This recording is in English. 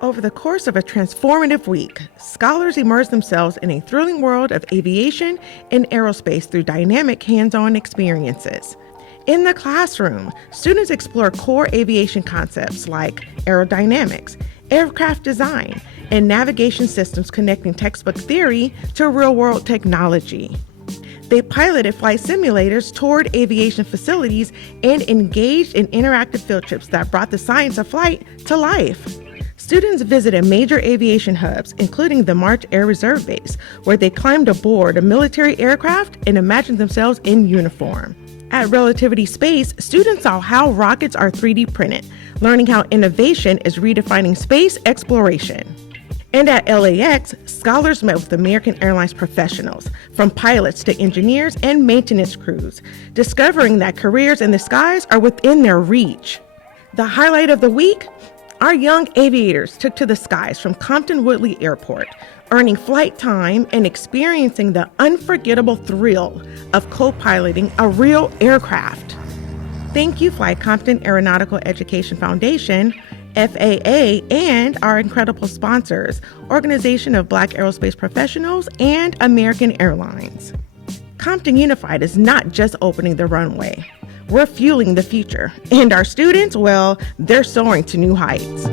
Over the course of a transformative week, scholars immerse themselves in a thrilling world of aviation and aerospace through dynamic hands-on experiences. In the classroom, students explore core aviation concepts like aerodynamics, aircraft design, and navigation systems connecting textbook theory to real-world technology. They piloted flight simulators, toured aviation facilities, and engaged in interactive field trips that brought the science of flight to life. Students visited major aviation hubs, including the March Air Reserve Base, where they climbed aboard a military aircraft and imagined themselves in uniform. At Relativity Space, students saw how rockets are 3D printed, learning how innovation is redefining space exploration. And at LAX, scholars met with American Airlines professionals, from pilots to engineers and maintenance crews, discovering that careers in the skies are within their reach. The highlight of the week? Our young aviators took to the skies from Compton Woodley Airport, earning flight time and experiencing the unforgettable thrill of co-piloting a real aircraft. Thank you, Flight Compton Aeronautical Education Foundation, FAA, and our incredible sponsors, Organization of Black Aerospace Professionals, and American Airlines. Compton Unified is not just opening the runway. We're fueling the future. And our students, well, they're soaring to new heights.